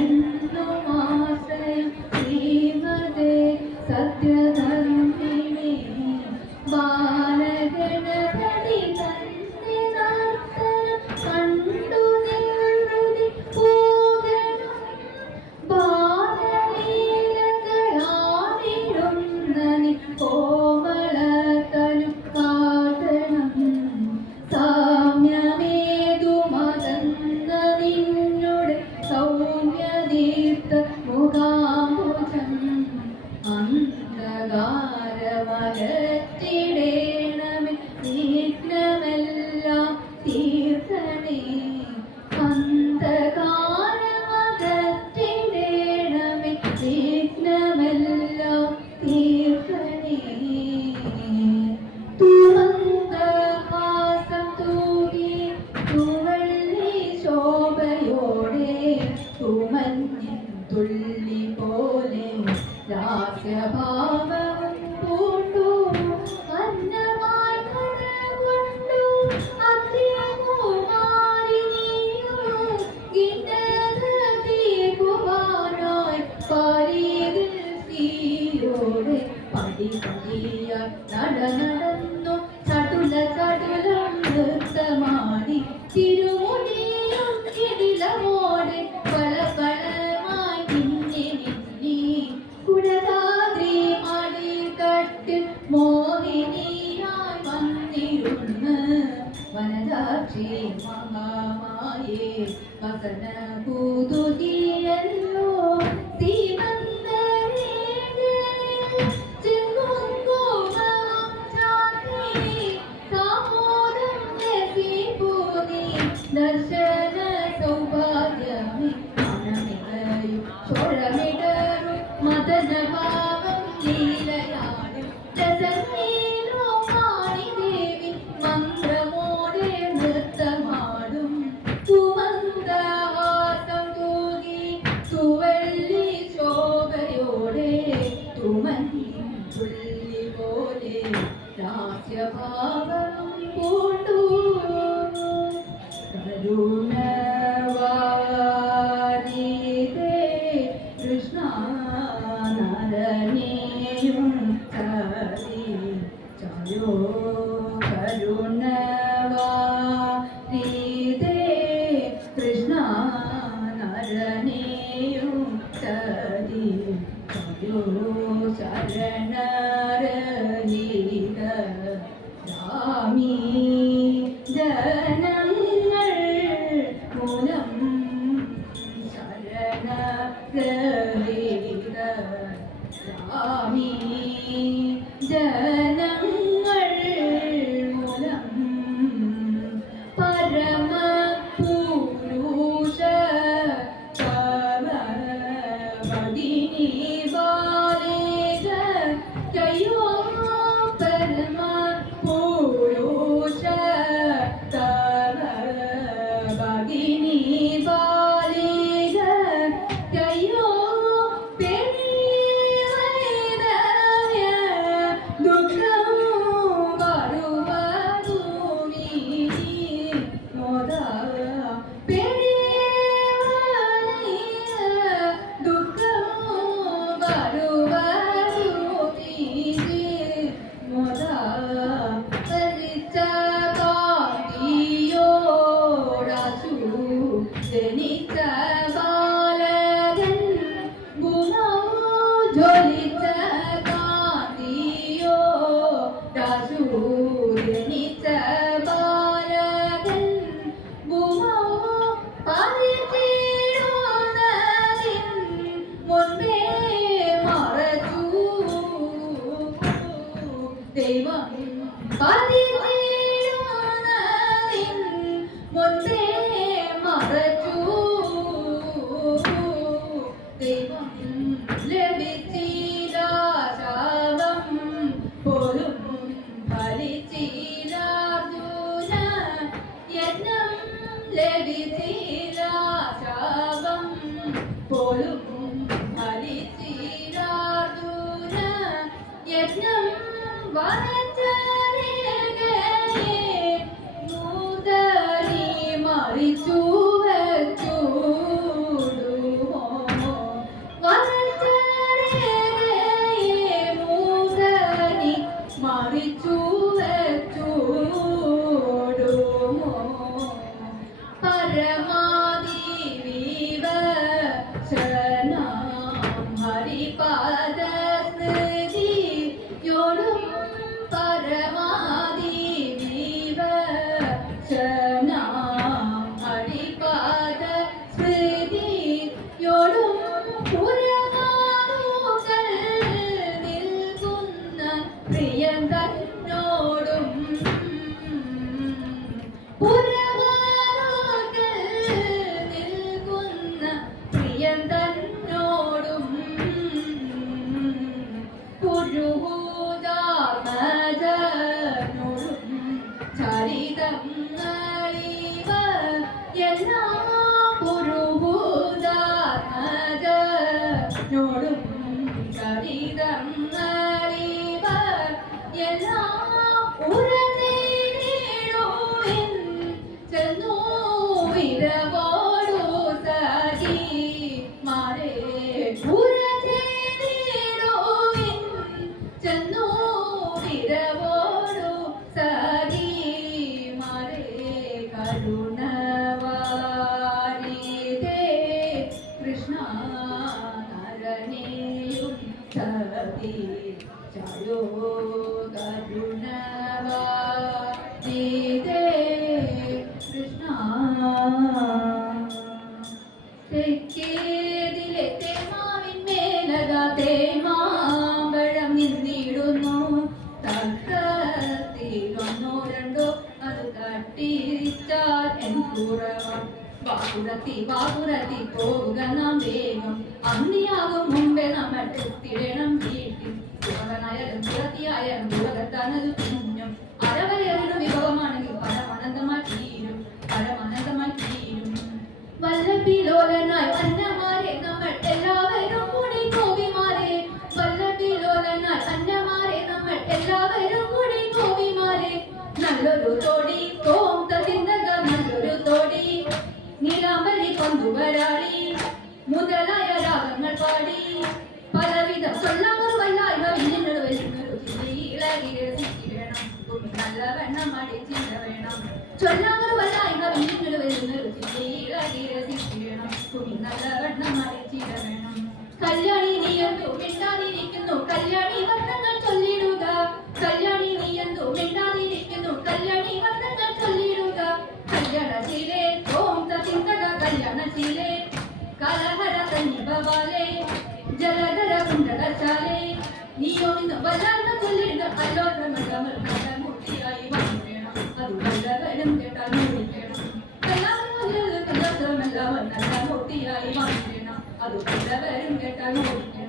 എന്നുമാശ്രയം ശ്രീമതേ സത്യധർമ്മിണി ബാലഗണപതി തന്നെ നർത്തനം കണ്ടു നിർവൃതി പൂകണം ബാലലീലകളാടിടുന്ന നീ കോമളതനു കാട്ടണം സാമ്യമേതു മകന്ന നിന്നുടെ സൗമ്യദീപ്ത മുഖാംബുജം അന്ധകാരമകറ്റിടേണമേ വിഘ്നമെല്ലാം തീർക്കണേ അന്ധകാരമകറ്റിടേണമേ വിഘ്നമെല്ലാം തീർക്കണേ തുമന്ദഹാസം തൂകി തുവള്ളി ശോഭയോടെ തുമഞ്ഞിൻ തുള്ളി പോലെ ലാസ്യഭാവവും പൂണ്ടു അന്നമായി കടകൊണ്ടു അദ്രിയകുമാരി നീയും ഗിന്നതീകുവാനായി പാരീതിൽ തീയോടെ പടിപടിയായി നടന്നു ചടുല ചടുലം നൃത്തമാടി തിരുമുടിയും കിടിലമോടെ പളപളമായി നിന്നെ നിന്നി കുടതാദ്രി മടികട്ടിൽ മോഹിനിയായി വന്നിരുന്ന് വനജാക്ഷി മഹാമായേ വസന കുതുകിയല്ലോ ദർശന സൗഭാഗ്യമേ മനമികയും ചോഴമിടറും മദനഭാവം ലീലയാടും രസനീലോ കാണിദേവി മന്ത്രമോടെ നൃത്തമാടും സുമന്ദഹാസം തൂകി തുവള്ളി ശോഭയോടെ തുമഞ്ഞിൻ തുള്ളി പോലെ ലാസ്യഭാവം പൂണ്ടു കരുണവാരിതേ കൃഷ്ണ നരനേയും ചരി ചയോ കരുണവാരിതേ കൃഷ്ണ നരനേയും ചരി ചയോ ശരണരഹിത രാമീ ജനങ്ങൾ മൂലം ശരണരഹിത രാമീ ജനങ്ങൾ മൂലം പരമപുരുഷ പവദിനി ബാലേജ ജയോ പരമപുരുഷ ഭഗിനി ബാലിക ജയോ പെരിവൈദയ ദുഃഖം വരുവതുമീ മോദ പെരിവൈദയ ദുഃഖം വരുവതുമീ മോദ ജനിച്ച ബാലകൻ ഗുണോ ജ്വലിച്ച കാന്തിയോ ദാസു ജനിച്ച ബാലകൻ ഗുണോ പതിച്ചിടുന്നതിൻ മുൻപേ മറച്ചു ദൈവം പതിച്ചിടുന്നതിൻ മുൻപേ മറച്ചു ദൈവം ലഭിച്ചില്ല ശാപം പോലും ഫലിച്ചില്ല അർജുന യജ്ഞം ലഭിച്ചില്ല ശാപം പോലും ഫലിച്ചില്ല അർജുന യജ്ഞം വനചരകയെ നൂതനി മറിച്ചു വെച്ചു ഹരിപാദ സ്മൃതിയോടും പരമാധി വിവശനാം ഹരിപാദ സ്മൃതിയോടും പുരമാനുകൾ നിൽക്കുന്ന പ്രിയന്തന്നോടും പുരമാനുകൾ നിൽക്കുന്ന പ്രിയന്തന്നോടും പുരുഹൂതാത്മജനോടും ചരിതങ്ങളിവ എല്ലാം പുരുഹൂതാത്മജനോടും ചരിതങ്ങളിവ എല്ലാം ഉറനേടുവിൻ ചെന്നു വിരവോടു സഖി മാരേ ഉറനേടുവിൻ ചെന്നു വിരവോടു സഖി മാരേ കരുണവാരിതേ കൃഷ്ണ നരനെയും സതി ചായോ കരുണവാരിതേ കൃഷ്ണ തെക്കേതിലെ തേമാവിന്മേലതാ തേമാമ്പഴം നിന്നിടുന്നു തക്കത്തിലൊന്നോ രണ്ടോ അത് തട്ടിരിച്ചാൽ എൻ കുറവാം വാകുരത്തി പോവുക നാം വേഗം അന്തിയാകും മുമ്പേ നമ്മൾ എത്തിടണം വീട്ടിൽ പുറകനായാലും പുറത്തിയായാലും പുറകത്താനത് കുഞ്ഞും അരവരയുടെ വിഭവമാണെങ്കിൽ പരമാനന്ദമായി തീരും പരമാനന്ദമായി തീരും വല്ലഭിലോലനായി അന്നമാരെ നമ്മൾ എല്ലാവരും കൂടി കോവിമാരെ വല്ലഭിലോലനായി അന്നമാരെ നമ്മൾ എല്ലാവരും കൂടി കോവിമാരെ നല്ലൊരു തോടി കോന്ത ചിന്തക നല്ലൊരു തോടി നീലാംബരി പന്തുവരാളി മുതലായ രാഗങ്ങൾ പാടി പലവിധം ചൊല്ലാമൊരു വല്ലായ്മ വിഞ്ഞിനോട് വരുന്നൊരു ചിന്തയിളകിരസിക്കണം നല്ല വെണ്ണം അടിച്ചില്ല വേണം ചൊല്ലാമൊരു വല്ലായ്മ വിഞ്ഞിനോട് വരുന്നൊരു ചിന്തയിളകിരസിക്കണം നല്ല വെണ്ണം അടിച്ചില്ല വേണം കല്യാണി നീ എന്തു മിണ്ടാതിരിക്കുന്നു കല്യാണി വർണ്ണങ്ങൾ ചൊല്ലിടുക കല്യാണി നീ എന്തു മിണ്ടാതിരിക്കുന്നു കല്യാണി വർണ്ണങ്ങൾ ചൊല്ലിടുക കല്യാണശീലേ ഓം ചിന്തക കല്യാണശീലേ കലഹര സന്നിഭവാലേ ജലധര കുണ്ടലശാലേ നീയോ ഇന്ന് വല്ലാർന്ന ചൊല്ലിടുക അല്ലോത്രമകൾ മൂർത്തിയായി വന്നിടണം അത് വല്ലവരും കേട്ടാൽ മൂടിക്കണം എല്ലാവരും നല്ല മൂർത്തിയായി വന്നിടണം അത് വല്ലവരും കേട്ടാൽ മൂടിക്കണം